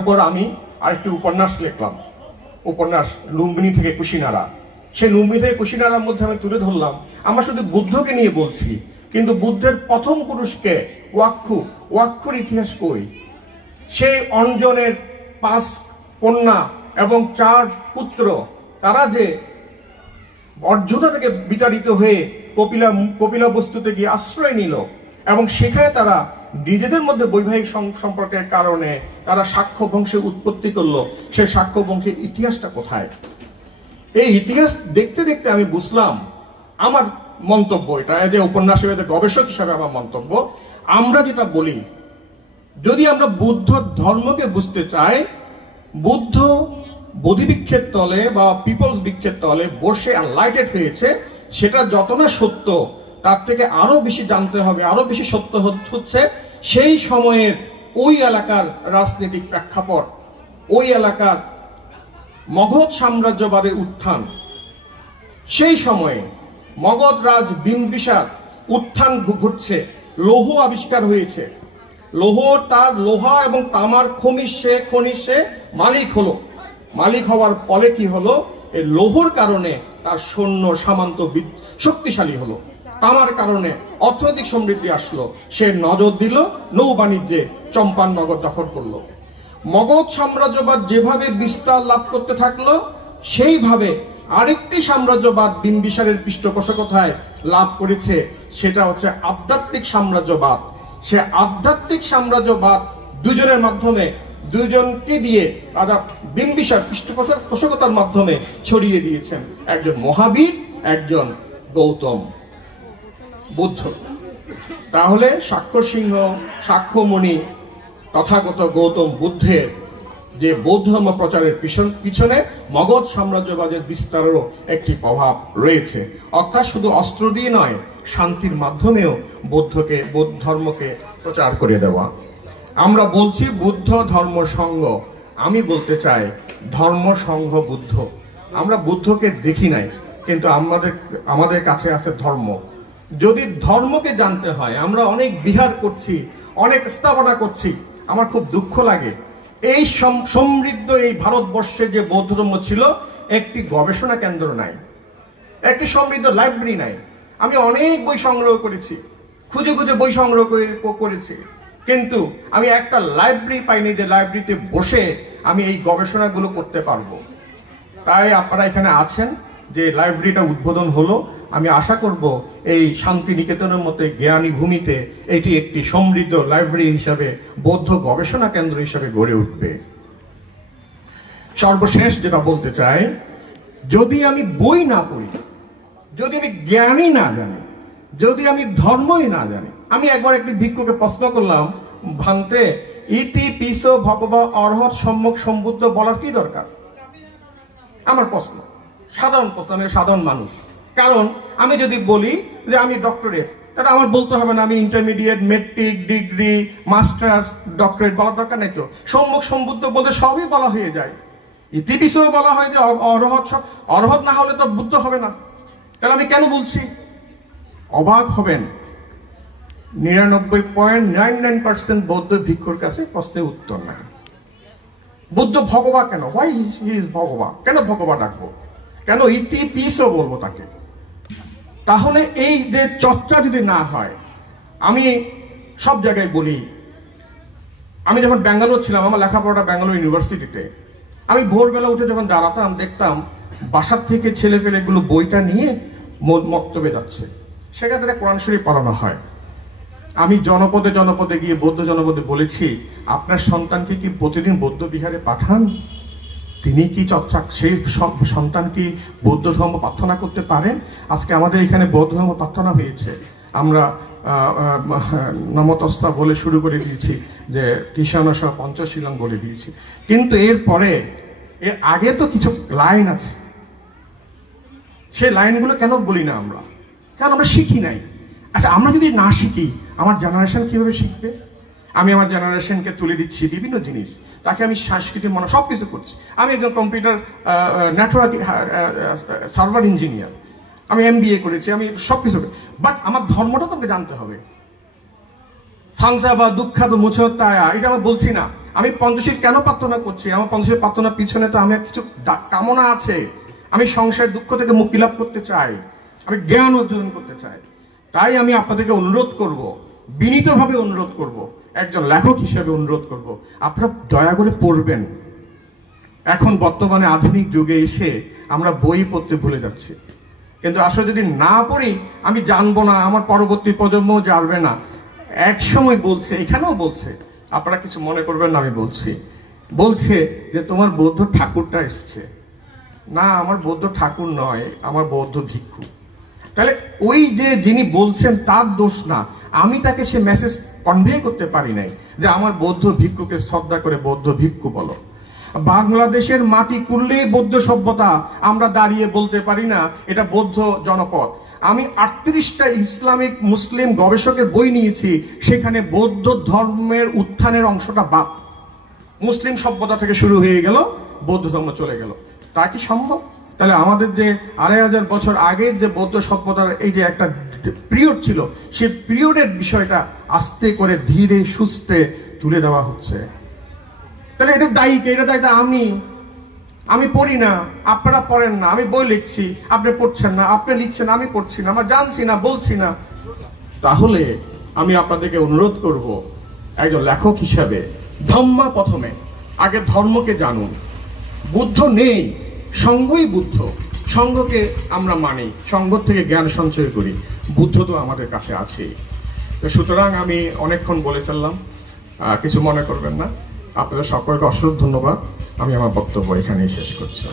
উপর আমি আরেকটি উপন্যাস লিখলাম, উপন্যাস লুম্বিনী থেকে কুশিনারা। সেই লুম্বিনী থেকে কুশিনারার মধ্যে আমি তুলে ধরলাম, আমরা শুধু বুদ্ধকে নিয়ে বলছি, কিন্তু বুদ্ধের প্রথম পুরুষকে ওয়াক্ষুর ইতিহাস কই? সেই অঞ্জনের 5 কন্যা এবং 4 পুত্র, তারা যে অর্জুনা থেকে বিতাড়িত হয়ে কপিলা বস্তুতে গিয়ে আশ্রয় নিল এবং সেখানে তারা নিজেদের মধ্যে বৈবাহিক সম্পর্কের কারণে তারা শাক্য বংশের উৎপত্তি করলো। সেই শাক্য বংশের ইতিহাসটা কোথায়? এই ইতিহাস দেখতে দেখতে আমি বুঝলাম, আমার মন্তব্য এটা, যে উপন্যাসের গবেষক হিসাবে আমার মন্তব্য, আমরা যেটা বলি, যদি আমরা বুদ্ধ ধর্মকে বুঝতে চাই, বুদ্ধ বোধিবৃক্ষের তলে বা পিপলস বৃক্ষের তলে বসে এনলাইটেড হয়েছে, সেটা যত না সত্য, তার থেকে আরো বেশি জানতে হবে, আরো বেশি সত্য হচ্ছে সেই সময়ের ওই এলাকার রাজনৈতিক প্রেক্ষাপট, ওই এলাকার মগধ সাম্রাজ্যবাদের উত্থান। সেই সময়ে মগধ রাজ বিম্বিসার উত্থান ঘটছে, লৌহ আবিষ্কার হয়েছে, তার লোহা এবং তামার খনিশে মালিক হলো। মালিক হওয়ার ফলে কি হলো? এই লৌহর কারণে তার সৈন্য সামন্ত শক্তিশালী হলো, তামার কারণে অর্থনৈতিক সমৃদ্ধি আসলো, সে নজর দিল নৌ বাণিজ্যে, চম্পান নগর দখল করলো। মগধ সাম্রাজ্যবাদ যেভাবে বিস্তার লাভ করতে থাকলো, সেইভাবে আরেকটি সাম্রাজ্যবাদ বিম্বিসারের পৃষ্ঠপোষকতায় লাভ করেছে, সেটা হচ্ছে আধ্যাত্মিক সাম্রাজ্যবাদ। সে আধ্যাত্মিক সাম্রাজ্যবাদ দুজনের মাধ্যমে, দুজনকে দিয়ে রাজা বিম্বিসার পৃষ্ঠপোষকতার মাধ্যমে ছড়িয়ে দিয়েছেন, একজন মহাবীর, একজন গৌতম বুদ্ধ। তাহলে সাক্ষ্য সিংহ, সাক্ষ্যমণি, তথাগত গৌতম বুদ্ধের যে বৌদ্ধ ধর্ম প্রচারের পিছনে মগধ সাম্রাজ্যবাদের বিস্তারেরও একটি প্রভাব রয়েছে। অর্থাৎ শুধু অস্ত্র দিয়ে নয়, শান্তির মাধ্যমেও বৌদ্ধ ধর্মকে প্রচার করে দেওয়া। আমরা বলছি বুদ্ধ ধর্ম সংঘ, আমি বলতে চাই ধর্ম সংঘ বুদ্ধ। আমরা বুদ্ধকে দেখি নাই, কিন্তু আমাদের কাছে আছে ধর্ম। যদি ধর্মকে জানতে হয়, আমরা অনেক বিহার করছি, অনেক স্থাপনা করছি, আমার খুব দুঃখ লাগে এই সমৃদ্ধ এই ভারতবর্ষে যে বৌদ্ধ ধর্ম ছিল, একটি গবেষণা কেন্দ্র নাই, একটি সমৃদ্ধ লাইব্রেরি নাই। আমি অনেক বই সংগ্রহ করেছি, খুঁজে বই সংগ্রহ করেছি, কিন্তু আমি একটা লাইব্রেরি পাইনি যে লাইব্রেরিতে বসে আমি এই গবেষণাগুলো করতে পারবো। তাই আপনারা এখানে আছেন, যে লাইব্রেরিটা উদ্বোধন হলো, আমি আশা করব এই শান্তিনিকেতনের মতো জ্ঞানী ভূমিতে এটি একটি সমৃদ্ধ লাইব্রেরি হিসাবে, বৌদ্ধ গবেষণা কেন্দ্র হিসাবে গড়ে উঠবে। সর্বশেষ যেটা বলতে চাই, যদি আমি বই না পড়ি, যদি আমি জ্ঞানই না জানি, যদি আমি ধর্মই না জানি, আমি একবার একটি ভিক্ষুকে প্রশ্ন করলাম, ভান্তে ইতি পিস ভগবা অর্হৎ সম্যক সম্বুদ্ধ বলার কি দরকার? আমার প্রশ্ন, সাধারণ প্রশ্ন, আমি সাধারণ মানুষ। কারণ আমি যদি বলি যে আমি ডক্টরেট, তাহলে আমার বলতে হবে না আমি intermediate, metric, degree, masters, doctorate বলার দরকার নেই তো। সম্যক সম্বুদ্ধ বলতে সবই বলা হয়ে যায়। ইতিপিসেও বলা হয় যে অর্হৎ না হলে তো বুদ্ধ হবে না, তাহলে আমি কেন বলছি? অবাক হবেন, 99.99% বৌদ্ধ ভিক্ষুর কাছে প্রশ্নের উত্তর না। বুদ্ধ ভগবা কেন? হোয়াই হি ইজ ভগবা? কেন ভগবা ডাকবো? কেন ইতি পিসও বলবো তাকে? তাহলে এই যে চর্চা যদি না হয়, আমি সব জায়গায় বলি, আমি যখন ব্যাঙ্গালোর ছিলাম, আমার লেখাপড়াটা ব্যাঙ্গালোর ইউনিভার্সিটিতে, আমি ভোরবেলা উঠে যখন দাঁড়াতাম, দেখতাম বাসার থেকে ছেলে পেলেগুলো বইটা নিয়ে মক্তবে যাচ্ছে, সেখানে তারা কোরআন শরীফ পড়ানো হয়। আমি জনপদে গিয়ে বৌদ্ধ জনপদে বলেছি, আপনার সন্তানকে কি প্রতিদিন বৌদ্ধ বিহারে পাঠান? তিনি কি সেই সন্তান কি বৌদ্ধ ধর্ম প্রার্থনা করতে পারেন? আজকে আমাদের এখানে বৌদ্ধ ধর্ম প্রার্থনা হয়েছে, আমরা নমতস্তা বলে শুরু করে দিয়েছি, যে কৃষ্ণানসা পঞ্চশীলং বলে দিয়েছি, কিন্তু এর আগে তো কিছু লাইন আছে, সেই লাইনগুলো কেন বলি না আমরা? কারণ আমরা শিখি নাই। আচ্ছা, আমরা যদি না শিখি, আমার জেনারেশন কিভাবে শিখবে? আমি আমার জেনারেশনকে তুলে দিচ্ছি বিভিন্ন জিনিস, তাকে আমি সাংস্কৃতিক মনে সবকিছু করছি। আমি একজন কম্পিউটার নেটওয়ার্ক সার্ভার ইঞ্জিনিয়ার, আমি MBA করেছি, আমি সবকিছু, বাট আমার ধর্মটা তোকে জানতে হবে। সংসার বা দুঃখা তো মুছতায়া, এটা আমি বলছি না। আমি পঞ্চশীল কেন প্রার্থনা করছি? আমার পঞ্চশীল প্রার্থনার পিছনে তো আমার কিছু কামনা আছে। আমি সংসারের দুঃখ থেকে মুক্তি লাভ করতে চাই, আমি জ্ঞান অর্জন করতে চাই। তাই আমি আপনাদেরকে অনুরোধ করব, বিনীতভাবে অনুরোধ করব, একজন লেখক হিসেবে অনুরোধ করব, আপনারা দয়া করে পড়বেন। এখন বর্তমানে আধুনিক যুগে এসে আমরা বই পড়তে ভুলে যাচ্ছি, কিন্তু আসলে যদি না পড়ি আমি জানবো না, আমার পরবর্তী প্রজন্ম জানবে না। এক সময় বলছে, এখানেও বলছে, আপনারা কিছু মনে করবেন না, আমি বলছে যে তোমার বৌদ্ধ ঠাকুরটা এসছে। না, আমার বৌদ্ধ ঠাকুর নয়, আমার বৌদ্ধ ভিক্ষু। তাহলে ওই যে যিনি বলছেন তার দোষ না, আমি তাকে সে মেসেজ কনভে করতে পারি নাই যে আমার বৌদ্ধ ভিক্ষুকে শ্রদ্ধা করে বৌদ্ধ ভিক্ষু বলো। বাংলাদেশের মাটি কুললেই বৌদ্ধ সভ্যতা, আমরা দাঁড়িয়ে বলতে পারি না এটা বৌদ্ধ জনপদ। আমি 38টা ইসলামিক মুসলিম গবেষকের বই নিয়েছি, সেখানে বৌদ্ধ ধর্মের উত্থানের অংশটা বাদ। মুসলিম সভ্যতা থেকে শুরু হয়ে গেল, বৌদ্ধ ধর্ম চলে গেল। তা কি সম্ভব? তাহলে আমাদের যে 2500 বছর আগের যে বৌদ্ধ সভ্যতার এই যে একটা পিরিয়ড ছিল, সেই পিরিয়ডের বিষয়টা আস্তে করে ধীরে সুস্থে তুলে দেওয়া হচ্ছে। তাহলে এটা দায়ী কে? এটা দায়িত্ব আমি পড়ি না, আপনারা পড়েন না। আমি বই লিখছি, আপনি পড়ছেন না, আপনি লিখছেন, আমি পড়ছি না, আমরা জানছি না, বলছি না। তাহলে আমি আপনাদেরকে অনুরোধ করব, একজন লেখক হিসাবে ধম্মা প্রথমে, আগে ধর্মকে জানুন। বুদ্ধ নেই, সঙ্গই বুদ্ধ। সঙ্গকে আমরা মানি, সঙ্গ থেকে জ্ঞান সঞ্চয় করি। বুদ্ধ তো আমাদের কাছে আছে। সুতরাং আমি অনেকক্ষণ বলে ফেললাম, কিছু মনে করবেন না। আপনাদের সকলকে অসংখ্য ধন্যবাদ। আমি আমার বক্তব্য এখানেই শেষ করছি।